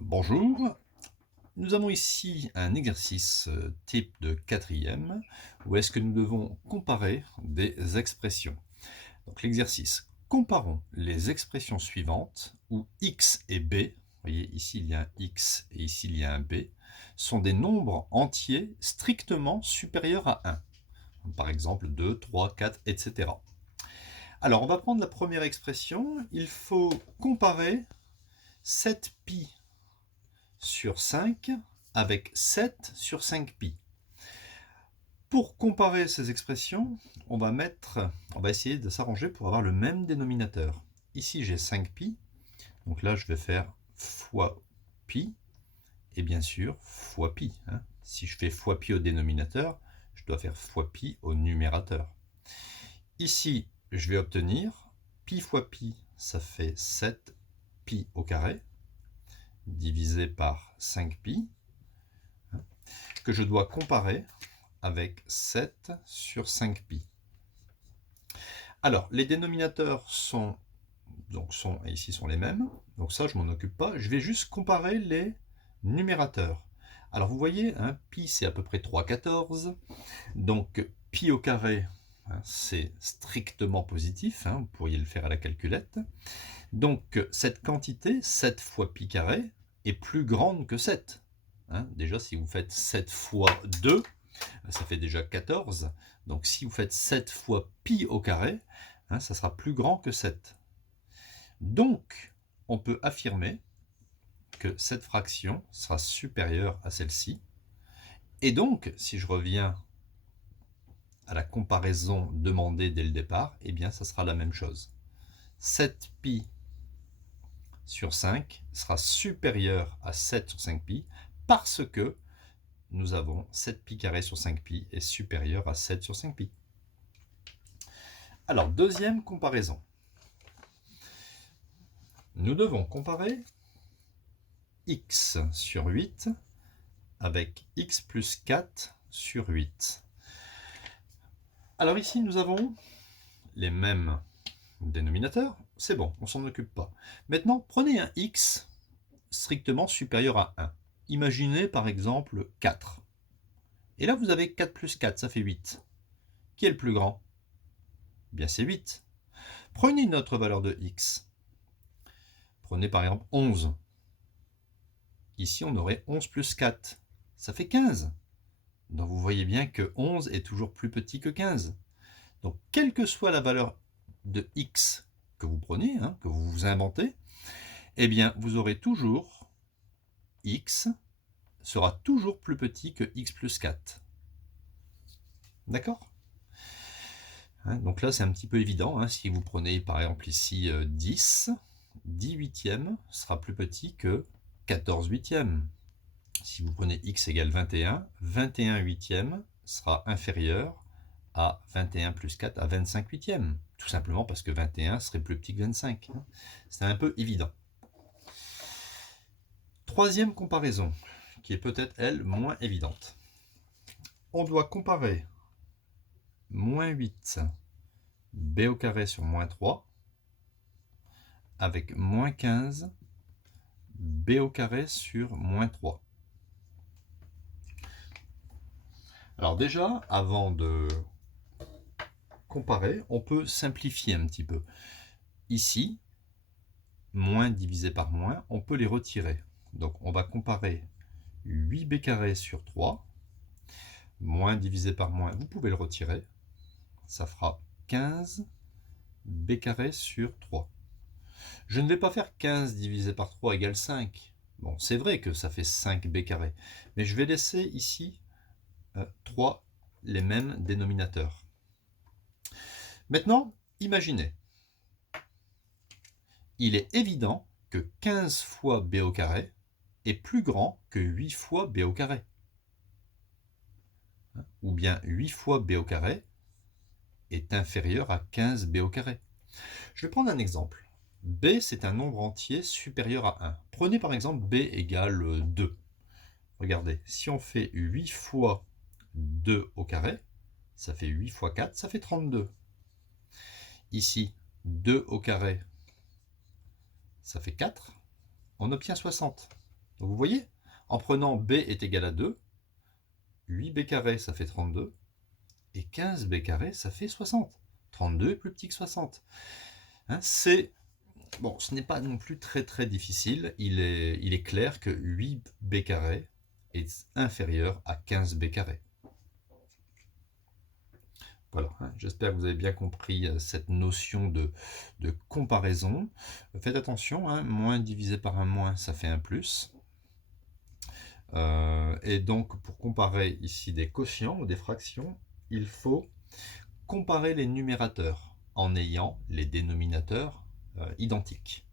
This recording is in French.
Bonjour, nous avons ici un exercice type de quatrième où est-ce que nous devons comparer des expressions. Donc l'exercice, comparons les expressions suivantes où x et b, vous voyez ici il y a un x et ici il y a un b, sont des nombres entiers strictement supérieurs à 1. Par exemple 2, 3, 4, etc. Alors on va prendre la première expression, il faut comparer 7pi sur 5 avec 7 sur 5pi. Pour comparer ces expressions, on va essayer de s'arranger pour avoir le même dénominateur. Ici j'ai 5pi, donc là je vais faire fois pi, et bien sûr fois pi. Si je fais fois pi au dénominateur, je dois faire fois pi au numérateur. Ici je vais obtenir pi fois pi, ça fait 7pi au carré, divisé par 5pi, que je dois comparer avec 7 sur 5pi. Alors, les dénominateurs sont et ici sont les mêmes, donc ça je m'en occupe pas, je vais juste comparer les numérateurs. Alors vous voyez, pi c'est à peu près 3/14, donc pi au carré, c'est strictement positif, vous pourriez le faire à la calculette. Donc cette quantité, 7 fois pi carré, est plus grande que 7. Déjà si vous faites 7 fois 2, ça fait déjà 14. Donc si vous faites 7 fois pi au carré, ça sera plus grand que 7. Donc on peut affirmer que cette fraction sera supérieure à celle-ci. Et donc, si je reviens à la comparaison demandée dès le départ, eh bien ça sera la même chose. 7pi sur 5 sera supérieur à 7 sur 5pi parce que nous avons 7pi carré sur 5pi est supérieur à 7 sur 5pi. Alors, deuxième comparaison. Nous devons comparer x sur 8 avec x plus 4 sur 8. Alors ici, nous avons les mêmes dénominateurs. C'est bon, on s'en occupe pas. Maintenant, prenez un x strictement supérieur à 1. Imaginez par exemple 4. Et là, vous avez 4 plus 4, ça fait 8. Qui est le plus grand? Bien, c'est 8. Prenez une autre valeur de x. Prenez par exemple 11. Ici, on aurait 11 plus 4. Ça fait 15. Donc vous voyez bien que 11 est toujours plus petit que 15. Donc quelle que soit la valeur de x que vous prenez, que vous vous inventez, eh bien vous aurez toujours x sera toujours plus petit que x plus 4. D'accord? Donc là c'est un petit peu évident. Si vous prenez par exemple ici 10, 10 huitièmes sera plus petit que 14 huitièmes. Si vous prenez x égale 21, 21 huitièmes sera inférieur à 21 plus 4 à 25 huitièmes. Tout simplement parce que 21 serait plus petit que 25. C'est un peu évident. Troisième comparaison, qui est peut-être, elle, moins évidente. On doit comparer moins 8 b au carré sur moins 3 avec moins 15 b au carré sur moins 3. Alors déjà, avant de comparer, on peut simplifier un petit peu. Ici, moins divisé par moins, on peut les retirer. Donc on va comparer 8b carré sur 3, moins divisé par moins, vous pouvez le retirer, ça fera 15b carré sur 3. Je ne vais pas faire 15 divisé par 3 égale 5. Bon, c'est vrai que ça fait 5b carré, mais je vais laisser ici 3 les mêmes dénominateurs. Maintenant, imaginez, il est évident que 15 fois b au carré est plus grand que 8 fois b au carré. Ou bien 8 fois b au carré est inférieur à 15 b au carré. Je vais prendre un exemple. b, c'est un nombre entier supérieur à 1. Prenez par exemple b égale 2. Regardez, si on fait 8 fois 2 au carré, ça fait 8 fois 4, ça fait 32. Ici, 2 au carré, ça fait 4. On obtient 60. Donc vous voyez, en prenant b est égal à 2, 8b carré ça fait 32, et 15b carré ça fait 60. 32 est plus petit que 60. Hein, bon, ce n'est pas non plus très difficile. Il est clair que 8b carré est inférieur à 15b carré. Voilà, hein, j'espère que vous avez bien compris cette notion de comparaison. Faites attention, hein, moins divisé par un moins, ça fait un plus. Et donc, pour comparer ici des quotients ou des fractions, il faut comparer les numérateurs en ayant les dénominateurs identiques.